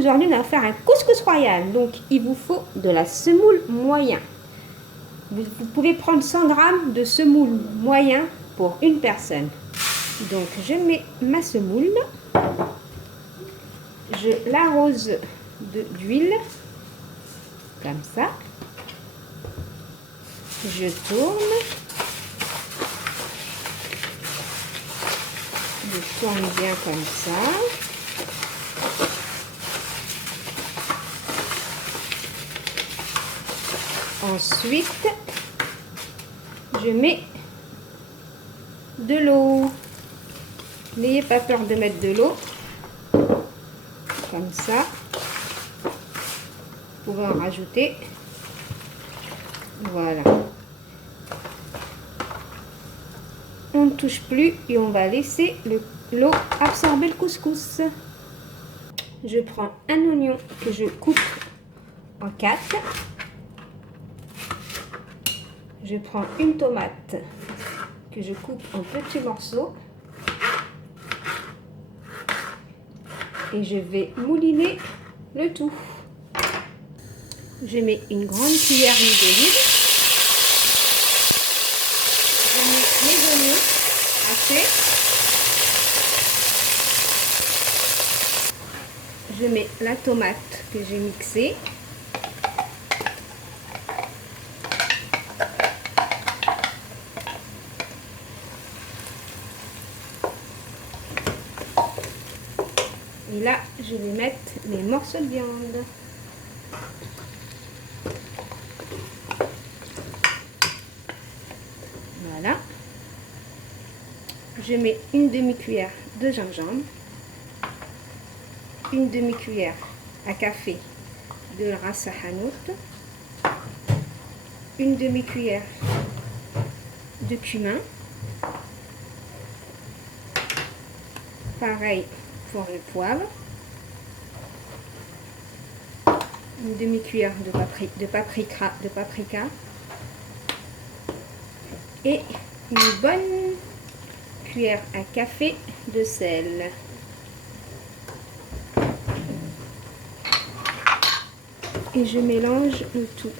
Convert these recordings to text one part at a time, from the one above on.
aujourd'hui, on va faire un couscous royal. Donc, il vous faut de la semoule moyen. Vous pouvez prendre 100 g de semoule moyen pour une personne. Donc, je mets ma semoule. Je l'arrose d'huile. Comme ça. Je tourne. Je tourne bien comme ça. Ensuite, je mets de l'eau. N'ayez pas peur de mettre de l'eau. Comme ça. Vous pouvez en rajouter. Voilà. On ne touche plus et on va laisser l'eau absorber le couscous. Je prends un oignon que je coupe en 4. Je prends une tomate que je coupe en petits morceaux. Et je vais mouliner le tout. Je mets une grande cuillère d'huile d'olive. Je mets mes oignons hachés. Je mets la tomate que j'ai mixée. Et là, je vais mettre les morceaux de viande. Voilà. Je mets une demi-cuillère de gingembre, une demi-cuillère à café de ras hanout, une demi-cuillère de cumin. Pareil pour le poivre. Une demi-cuillère de paprika et une bonne cuillère à café de sel. Et je mélange le tout.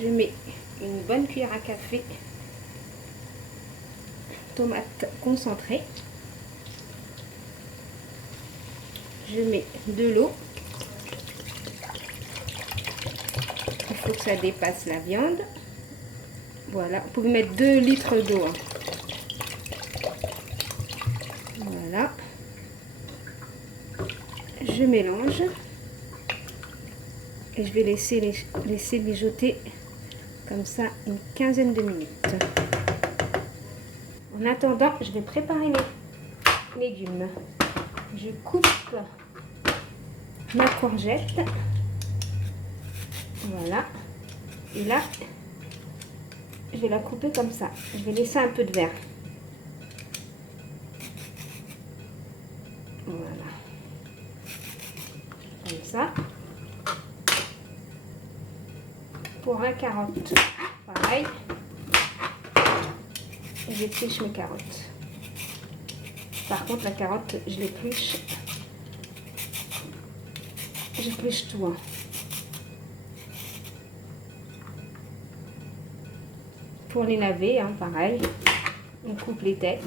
Je mets une bonne cuillère à café tomate concentrée. Je mets de l'eau. Il faut que ça dépasse la viande. Voilà, vous pouvez mettre 2 litres d'eau. Voilà. Je mélange. Et je vais laisser mijoter comme ça une quinzaine de minutes. En attendant, je vais préparer les légumes. Je coupe ma courgette. Voilà. Et là, je vais la couper comme ça. Je vais laisser un peu de verre. Voilà. Comme ça. Pour la carotte, pareil. J'épluche mes carottes. Par contre, la carotte, je l'épluche. J'épluche tout. Pour les navets, pareil. On coupe les têtes.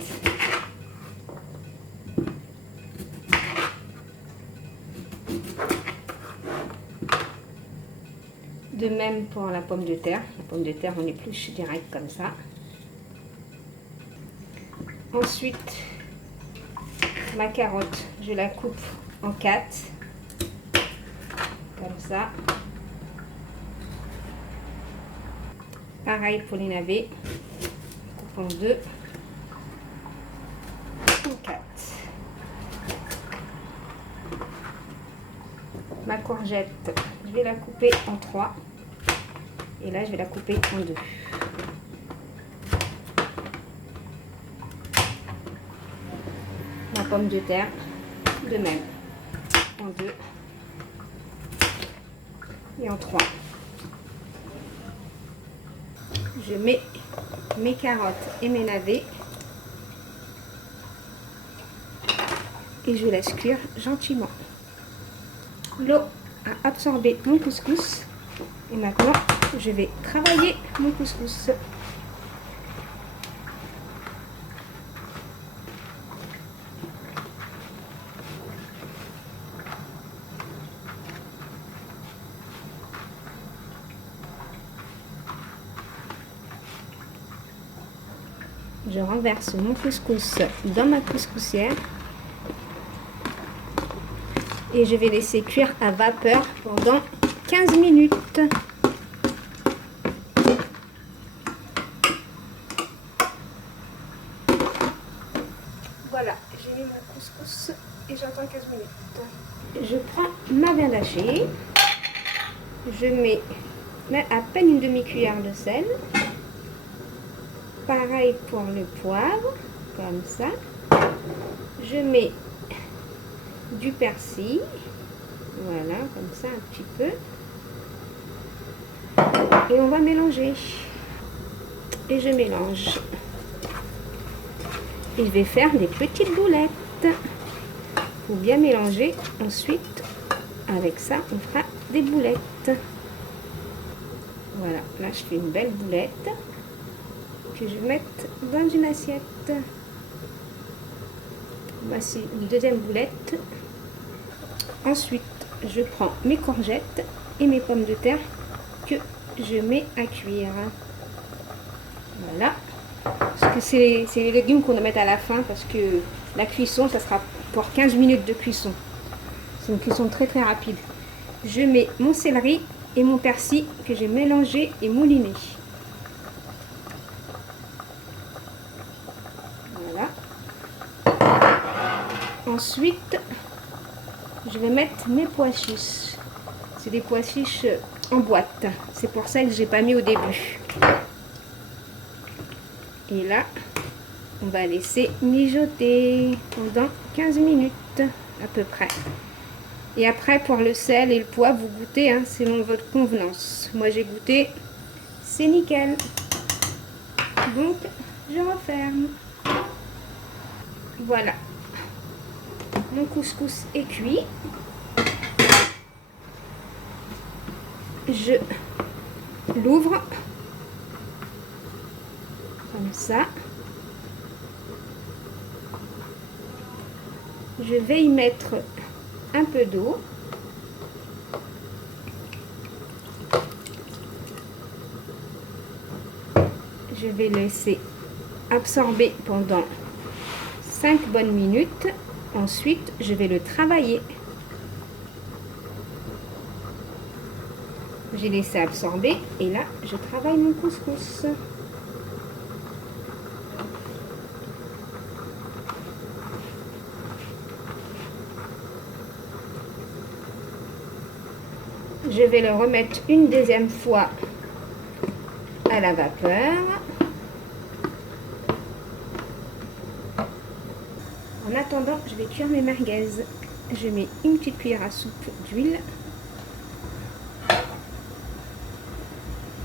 De même pour la pomme de terre. La pomme de terre, on épluche direct comme ça. Ensuite, ma carotte, je la coupe en 4. Comme ça. Pareil pour les navets. On coupe en 2. En 4. Ma courgette, je vais la couper en 3. Et là, je vais la couper en 2. Ma pomme de terre, de même, en 2 et en 3. Je mets mes carottes et mes navets et je laisse cuire gentiment. L'eau a absorbé mon couscous et maintenant je vais travailler mon couscous. Je renverse mon couscous dans ma couscoussière et je vais laisser cuire à vapeur pendant 15 minutes. Voilà, j'ai mis mon couscous et j'attends 15 minutes. Je prends ma viande hachée, je mets à peine une demi-cuillère de sel. Pareil pour le poivre, comme ça. Je mets du persil, voilà, comme ça un petit peu. Et on va mélanger. Et je mélange. Et je vais faire des petites boulettes. Pour bien mélanger, ensuite, avec ça, on fera des boulettes. Voilà, là je fais une belle boulette que je vais mettre dans une assiette. Voici une deuxième boulette. Ensuite, je prends mes courgettes et mes pommes de terre que je mets à cuire. Voilà. Parce que c'est les légumes qu'on va mettre à la fin parce que la cuisson, ça sera pour 15 minutes de cuisson. C'est une cuisson très très rapide. Je mets mon céleri et mon persil que j'ai mélangé et mouliné. Ensuite, je vais mettre mes pois chiches. C'est des pois chiches en boîte. C'est pour ça que j'ai pas mis au début. Et là, on va laisser mijoter pendant 15 minutes à peu près. Et après, pour le sel et le poivre, vous goûtez hein, selon votre convenance. Moi, j'ai goûté, c'est nickel. Donc, je referme. Voilà. Mon couscous est cuit. Je l'ouvre comme ça. Je vais y mettre un peu d'eau. Je vais laisser absorber pendant 5 bonnes minutes. Ensuite, je vais le travailler. J'ai laissé absorber et là, je travaille mon couscous. Je vais le remettre une deuxième fois à la vapeur. En attendant, je vais cuire mes merguez. Je mets une petite cuillère à soupe d'huile.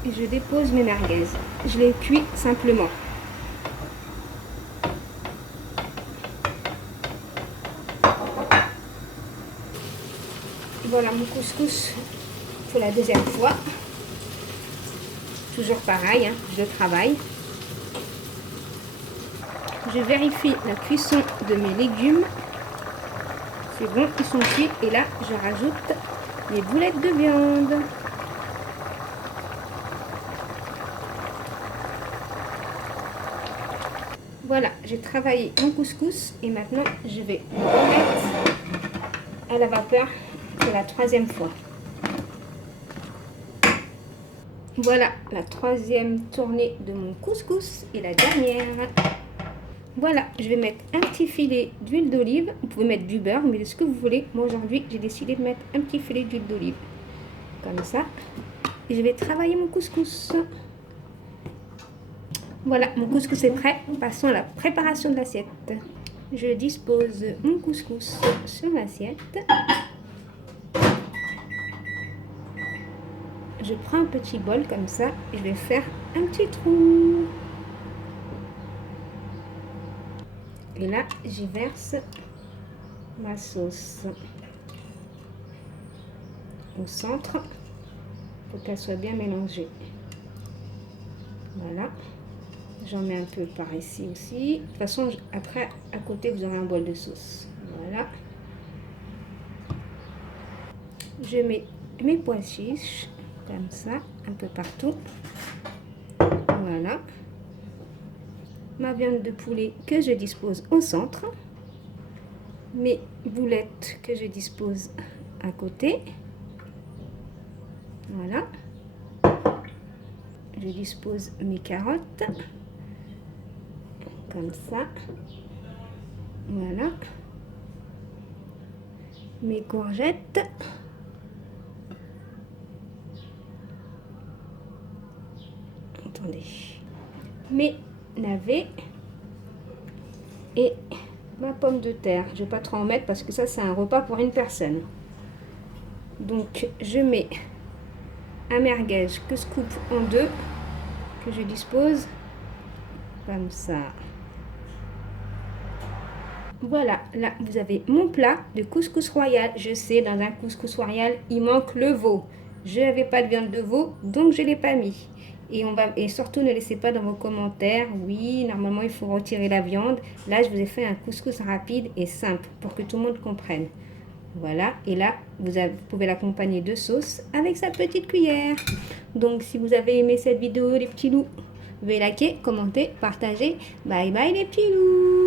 Et je dépose mes merguez. Je les cuis simplement. Voilà mon couscous pour la deuxième fois. Toujours pareil, hein, je travaille. Je vérifie la cuisson de mes légumes. C'est bon, ils sont cuits. Et là, je rajoute les boulettes de viande. Voilà, j'ai travaillé mon couscous et maintenant je vais le remettre à la vapeur pour la troisième fois. Voilà la troisième tournée de mon couscous et la dernière. Voilà, je vais mettre un petit filet d'huile d'olive. Vous pouvez mettre du beurre, mais de ce que vous voulez. Moi aujourd'hui, j'ai décidé de mettre un petit filet d'huile d'olive. Comme ça. Et je vais travailler mon couscous. Voilà, mon couscous est prêt. Passons à la préparation de l'assiette. Je dispose mon couscous sur l'assiette. Je prends un petit bol comme ça et je vais faire un petit trou. Et là, j'y verse ma sauce au centre pour qu'elle soit bien mélangée. Voilà. J'en mets un peu par ici aussi. De toute façon, après, à côté, vous aurez un bol de sauce. Voilà. Je mets mes pois chiches, comme ça, un peu partout. Voilà. Ma viande de poulet que je dispose au centre. Mes boulettes que je dispose à côté. Voilà. Je dispose mes carottes. Comme ça. Voilà. Mes courgettes. Attendez. Mes navets. Et ma pomme de terre. Je ne vais pas trop en mettre parce que ça, c'est un repas pour une personne. Donc, je mets un merguez que je coupe en deux, que je dispose comme ça. Voilà, là, vous avez mon plat de couscous royal. Je sais, dans un couscous royal, il manque le veau. Je n'avais pas de viande de veau, donc je ne l'ai pas mis. Et surtout, ne laissez pas dans vos commentaires, oui, normalement, il faut retirer la viande. Là, je vous ai fait un couscous rapide et simple pour que tout le monde comprenne. Voilà, et là, vous pouvez l'accompagner de sauce avec sa petite cuillère. Donc, si vous avez aimé cette vidéo, les petits loups, veuillez liker, commenter, partager. Bye bye les petits loups!